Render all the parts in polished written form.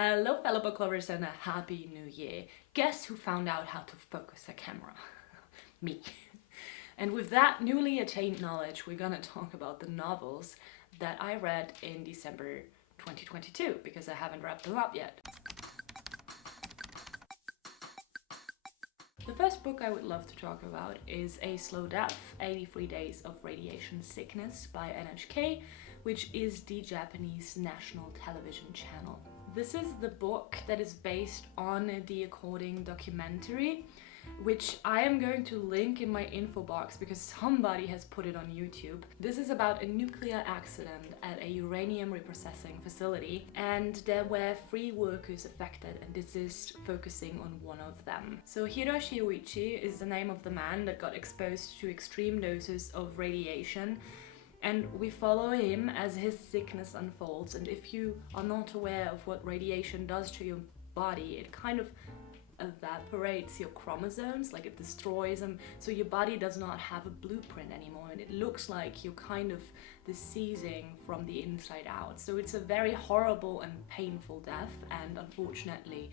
Hello fellow book lovers and a happy new year. Guess who found out how to focus a camera? Me. And with that newly attained knowledge, we're gonna talk about the novels that I read in December 2022 because I haven't wrapped them up yet. The first book I would love to talk about is A Slow Death, 83 Days of Radiation Sickness by NHK, which is the Japanese national television channel. This is the book that is based on the According documentary, which I am going to link in my info box because somebody has put it on YouTube. This is about a nuclear accident at a uranium reprocessing facility, and there were 3 workers affected, and this is focusing on one of them. So Hiroshi Uichi is the name of the man that got exposed to extreme doses of radiation, and we follow him as his sickness unfolds. And if you are not aware of what radiation does to your body, it kind of evaporates your chromosomes, like it destroys them, so your body does not have a blueprint anymore, and it looks like you're kind of deceasing from the inside out. So it's a very horrible and painful death, and unfortunately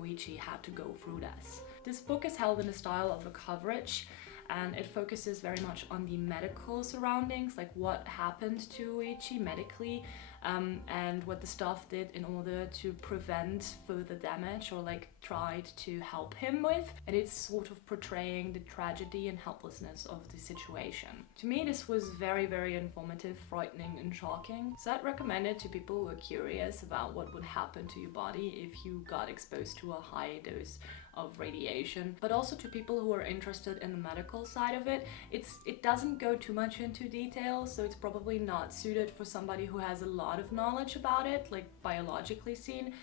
Uichi had to go through this. This book is held in the style of a coverage, and it focuses very much on the medical surroundings, like what happened to Uichi medically, and what the staff did in order to prevent further damage or like tried to help him with. And it's sort of portraying the tragedy and helplessness of the situation. To me, this was very, very informative, frightening and shocking. So I'd recommend it to people who are curious about what would happen to your body if you got exposed to a high dose of radiation, but also to people who are interested in the medical side of it. It doesn't go too much into detail, so it's probably not suited for somebody who has a lot of knowledge about it, like biologically seen.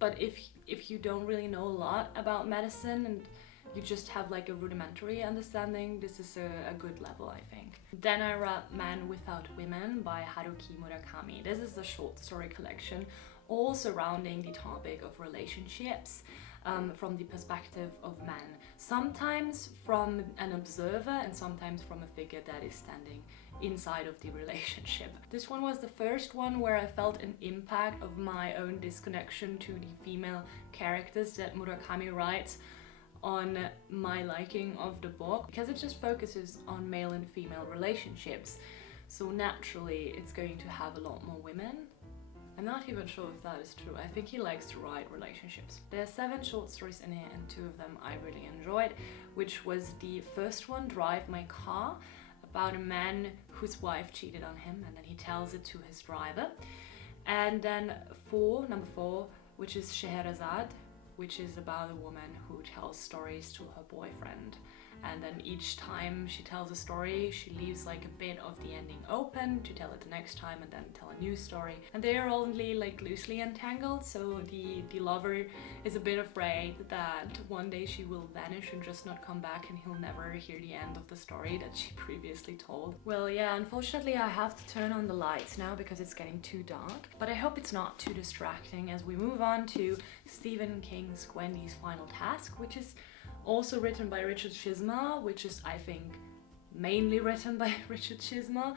But if you don't really know a lot about medicine and you just have like a rudimentary understanding, this is a good level, I think. Then I read Men Without Women by Haruki Murakami. This is a short story collection all surrounding the topic of relationships, from the perspective of men, sometimes from an observer and sometimes from a figure that is standing inside of the relationship. This one was the first one where I felt an impact of my own disconnection to the female characters that Murakami writes on my liking of the book, because it just focuses on male and female relationships. So naturally it's going to have a lot more women. I'm not even sure if that is true. I think he likes to write relationships. There are 7 short stories in here, and 2 of them I really enjoyed, which was the first one, Drive My Car, about a man whose wife cheated on him, and then he tells it to his driver. And then number 4, which is Scheherazade, which is about a woman who tells stories to her boyfriend. And then each time she tells a story, she leaves like a bit of the ending open to tell it the next time and then tell a new story. And they are only like loosely entangled, so the lover is a bit afraid that one day she will vanish and just not come back, and he'll never hear the end of the story that she previously told. Well, yeah, unfortunately I have to turn on the lights now because it's getting too dark, but I hope it's not too distracting as we move on to Stephen King's Gwendy's Final Task, which is also written by Richard Chizmar, which is, I think, mainly written by Richard Chizmar.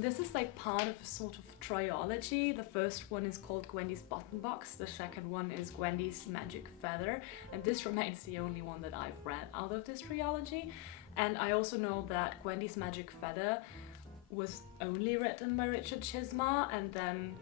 This is like part of a sort of trilogy. The first one is called Gwendy's Button Box, the second one is Gwendy's Magic Feather, and this remains the only one that I've read out of this trilogy. And I also know that Gwendy's Magic Feather was only written by Richard Chizmar, and then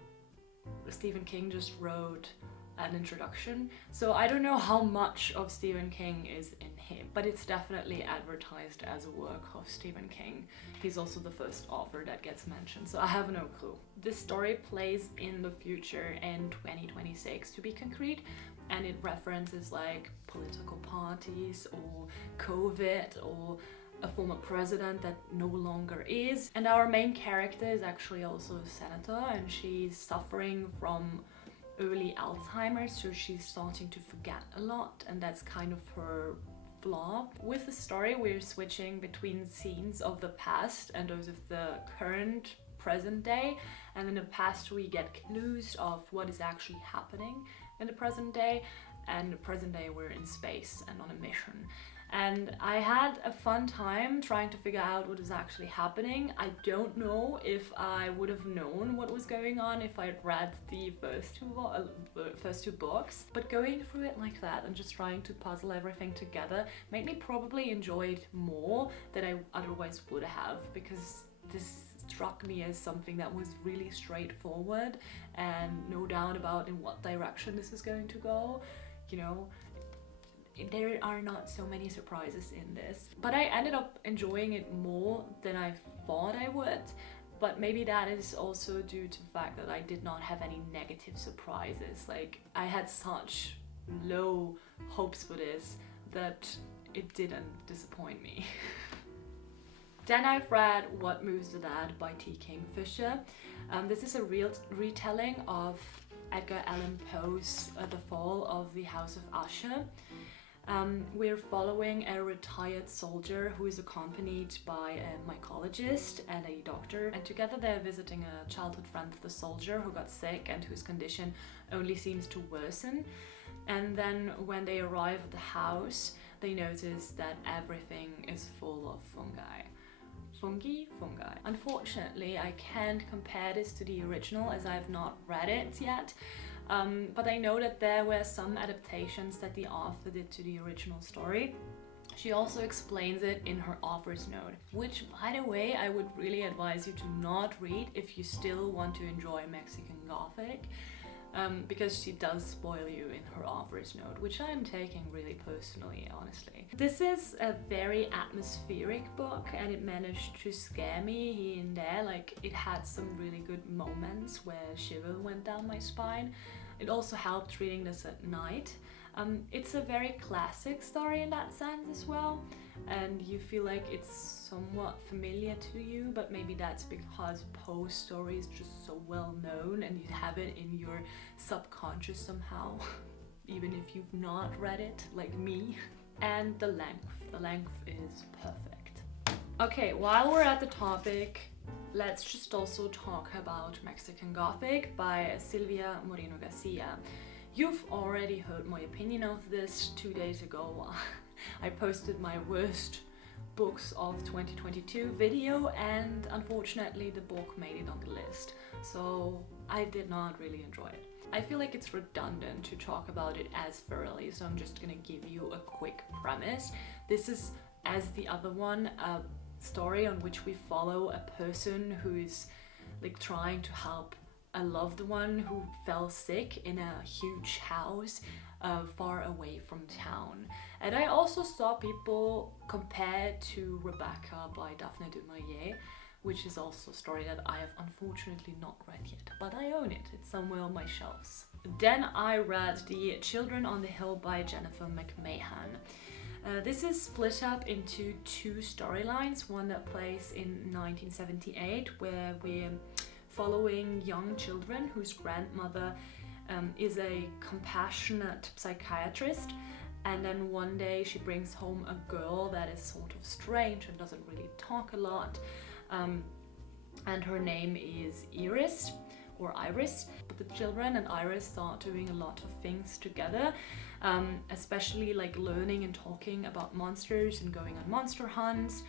Stephen King just wrote an introduction. So I don't know how much of Stephen King is in here, but it's definitely advertised as a work of Stephen King. He's also the first author that gets mentioned, so I have no clue. This story plays in the future in 2026 to be concrete, and it references like political parties or COVID or a former president that no longer is. And our main character is actually also a senator, and she's suffering from early Alzheimer's, so she's starting to forget a lot, and that's kind of her flaw. With the story, we're switching between scenes of the past and those of the current present day, and in the past we get clues of what is actually happening in the present day, and in the present day we're in space and on a mission. And I had a fun time trying to figure out what was actually happening. I don't know if I would have known what was going on if I'd read the first two books, but going through it like that and just trying to puzzle everything together made me probably enjoy it more than I otherwise would have, because this struck me as something that was really straightforward and no doubt about in what direction this is going to go. You know, there are not so many surprises in this, but I ended up enjoying it more than I thought I would. But maybe that is also due to the fact that I did not have any negative surprises. Like, I had such low hopes for this that it didn't disappoint me. Then I've read What Moves the Dead by T. Kingfisher. This is a real retelling of Edgar Allan Poe's The Fall of the House of Usher. We're following a retired soldier who is accompanied by a mycologist and a doctor, and together they're visiting a childhood friend of the soldier who got sick and whose condition only seems to worsen. And then when they arrive at the house, they notice that everything is full of fungi. Fungi? Unfortunately, I can't compare this to the original as I've not read it yet. But I know that there were some adaptations that the author did to the original story. She also explains it in her author's note, which, by the way, I would really advise you to not read if you still want to enjoy Mexican Gothic, because she does spoil you in her author's note, which I'm taking really personally, honestly. This is a very atmospheric book, and it managed to scare me here and there. Like, it had some really good moments where a shiver went down my spine. It also helped reading this at night. It's a very classic story in that sense as well, and you feel like it's somewhat familiar to you, but maybe that's because Poe's story is just so well known and you have it in your subconscious somehow, even if you've not read it, like me. And the length is perfect. Okay, while we're at the topic, let's just also talk about Mexican Gothic by Silvia Moreno Garcia. You've already heard my opinion of this 2 days ago. I posted my worst books of 2022 video, and unfortunately the book made it on the list, so I did not really enjoy it. I feel like it's redundant to talk about it as thoroughly, so I'm just gonna give you a quick premise. This is, as the other one, a story on which we follow a person who is like trying to help a loved one who fell sick in a huge house far away from town. And I also saw people compare to Rebecca by Daphne du Maurier, which is also a story that I have unfortunately not read yet, but I own it. It's somewhere on my shelves. Then I read The Children on the Hill by Jennifer McMahon. This is split up into two storylines, one that plays in 1978, where we're following young children whose grandmother is a compassionate psychiatrist, and then one day she brings home a girl that is sort of strange and doesn't really talk a lot, and her name is Iris, but the children and Iris start doing a lot of things together, especially like learning and talking about monsters and going on monster hunts.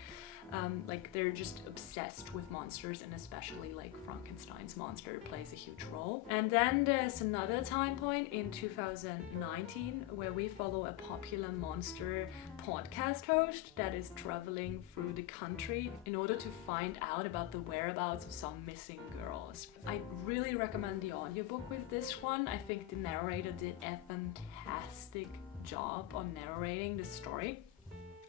Like, they're just obsessed with monsters, and especially like Frankenstein's monster plays a huge role. And then there's another time point in 2019 where we follow a popular monster podcast host that is traveling through the country in order to find out about the whereabouts of some missing girls. I really recommend the audiobook with this one. I think the narrator did a fantastic job on narrating the story.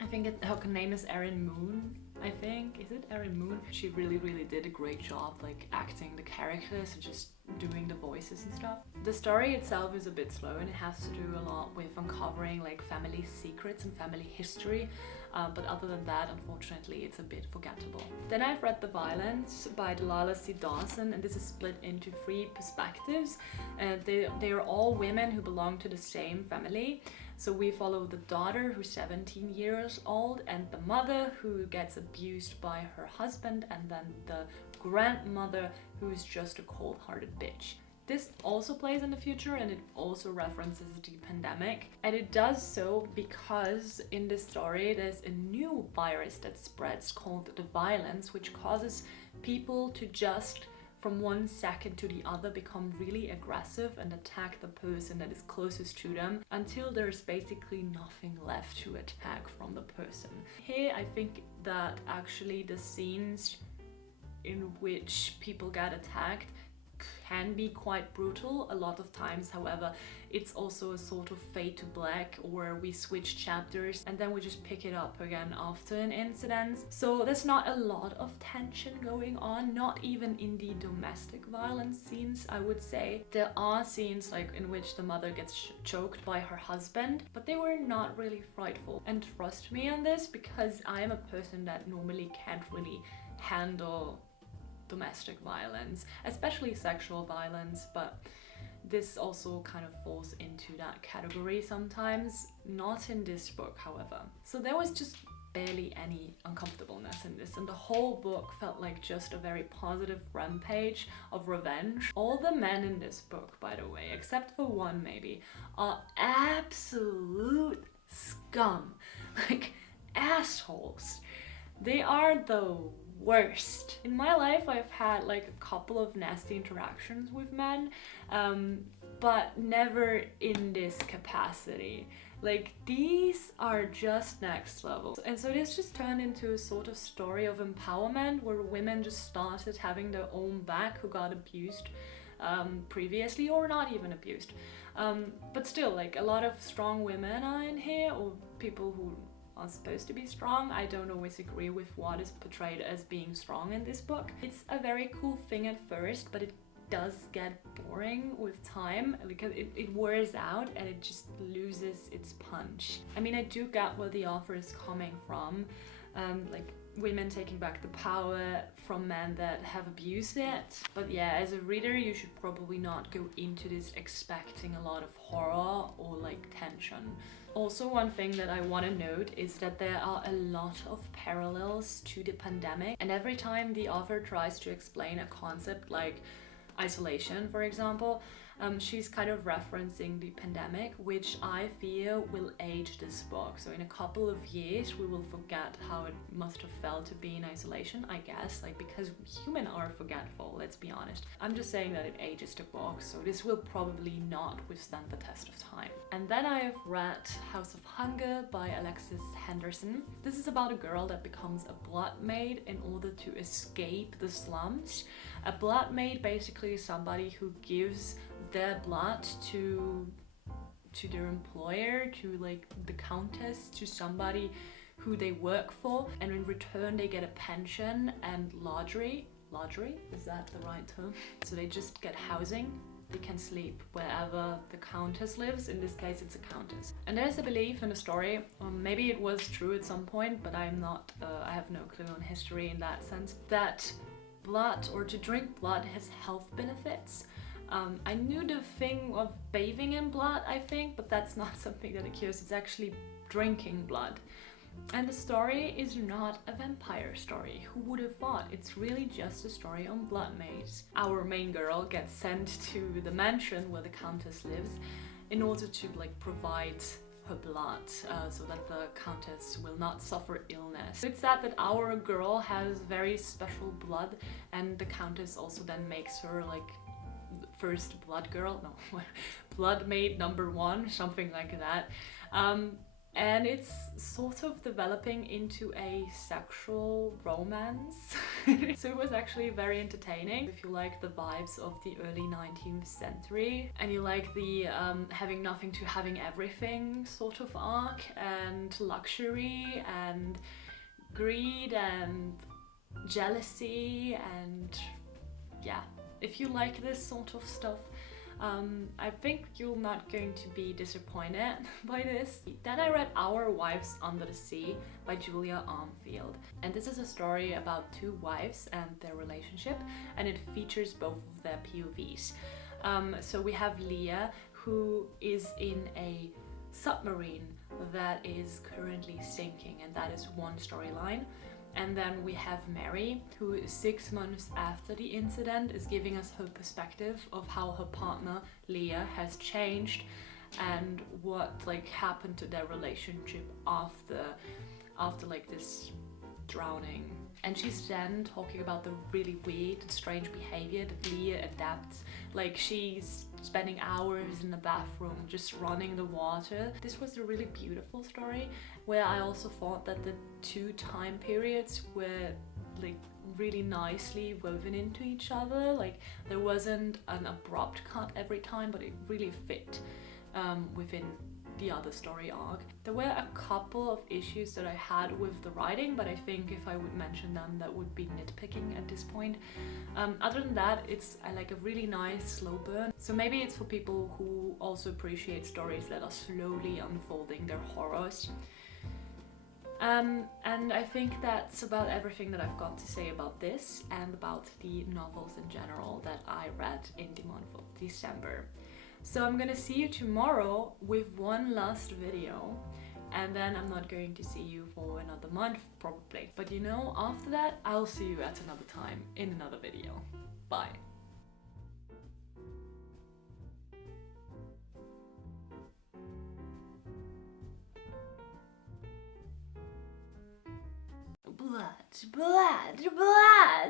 I think her name is Erin Moon. I think, is it Erin Moon? She really did a great job like acting the characters and just doing the voices and stuff. The story itself is a bit slow, and it has to do a lot with uncovering like family secrets and family history, but other than that, unfortunately, it's a bit forgettable. Then I've read The Violence by Delilah C. Dawson, and this is split into 3 perspectives. They are all women who belong to the same family. So we follow the daughter, who's 17 years old, and the mother, who gets abused by her husband, and then the grandmother, who's just a cold-hearted bitch. This also plays in the future, and it also references the pandemic. And it does so because in this story there's a new virus that spreads called the violence, which causes people to just from one second to the other become really aggressive and attack the person that is closest to them until there's basically nothing left to attack from the person. Here I think that actually the scenes in which people get attacked can be quite brutal a lot of times. However, it's also a sort of fade to black, or we switch chapters and then we just pick it up again after an incident. So there's not a lot of tension going on, not even in the domestic violence scenes, I would say. There are scenes like in which the mother gets choked by her husband, but they were not really frightful. And trust me on this, because I am a person that normally can't really handle domestic violence, especially sexual violence, but this also kind of falls into that category sometimes. Not in this book, however. So there was just barely any uncomfortableness in this, and the whole book felt like just a very positive rampage of revenge. All the men in this book, by the way, except for one maybe, are absolute scum. Like assholes. They are the worst. In my life I've had like a couple of nasty interactions with men, but never in this capacity. Like these are just next level. And so this just turned into a sort of story of empowerment where women just started having their own back who got abused previously, or not even abused. But still, like a lot of strong women are in here, or people who are supposed to be strong. I don't always agree with what is portrayed as being strong in this book. It's a very cool thing at first, but it does get boring with time because it wears out and it just loses its punch. I mean, I do get where the author is coming from, like women taking back the power from men that have abused it. But yeah, as a reader, you should probably not go into this expecting a lot of horror or like tension. Also, one thing that I want to note is that there are a lot of parallels to the pandemic, and every time the author tries to explain a concept like isolation, for example, she's kind of referencing the pandemic, which I fear will age this book. So in a couple of years we will forget how it must have felt to be in isolation, I guess, like because humans are forgetful, let's be honest. I'm just saying that it ages the book, so this will probably not withstand the test of time. And then I have read House of Hunger by Alexis Henderson. This is about a girl that becomes a blood maid in order to escape the slums. A blood maid basically is somebody who gives their blood to their employer, to like the countess, to somebody who they work for, and in return they get a pension and lodgery, is that the right term? So they just get housing. They can sleep wherever the countess lives. In this case it's a countess. And there's a belief in the story, maybe it was true at some point, but I'm not, I have no clue on history in that sense, that blood, or to drink blood, has health benefits. I knew the thing of bathing in blood, I think, but that's not something that occurs. It's actually drinking blood. And the story is not a vampire story. Who would have thought? It's really just a story on blood maids. Our main girl gets sent to the mansion where the countess lives in order to like provide her blood, so that the countess will not suffer illness. It's sad that our girl has very special blood, and the countess also then makes her like first blood girl, no, blood maid number 1, something like that. And it's sort of developing into a sexual romance. So it was actually very entertaining. If you like the vibes of the early 19th century and you like the having nothing to having everything sort of arc, and luxury and greed and jealousy, and yeah, if you like this sort of stuff, I think you're not going to be disappointed by this. Then I read Our Wives Under the Sea by Julia Armfield. And this is a story about 2 wives and their relationship, and it features both of their POVs. So we have Leah, who is in a submarine that is currently sinking, and that is one storyline. And then we have Mary, who 6 months after the incident is giving us her perspective of how her partner Leah has changed and what like happened to their relationship after like this drowning. And she's then talking about the really weird and strange behavior that Leah adapts. Like she's spending hours in the bathroom just running the water. This was a really beautiful story where I also thought that the two time periods were like really nicely woven into each other. Like there wasn't an abrupt cut every time, but it really fit within the other story arc. There were a couple of issues that I had with the writing, but I think if I would mention them, that would be nitpicking at this point. Other than that, it's like a really nice slow burn. So maybe it's for people who also appreciate stories that are slowly unfolding their horrors. And I think that's about everything that I've got to say about this and about the novels in general that I read in the month of December. So I'm gonna see you tomorrow with one last video, and then I'm not going to see you for another month probably. But you know, after that, I'll see you at another time in another video. Bye. Blood, blood, blood!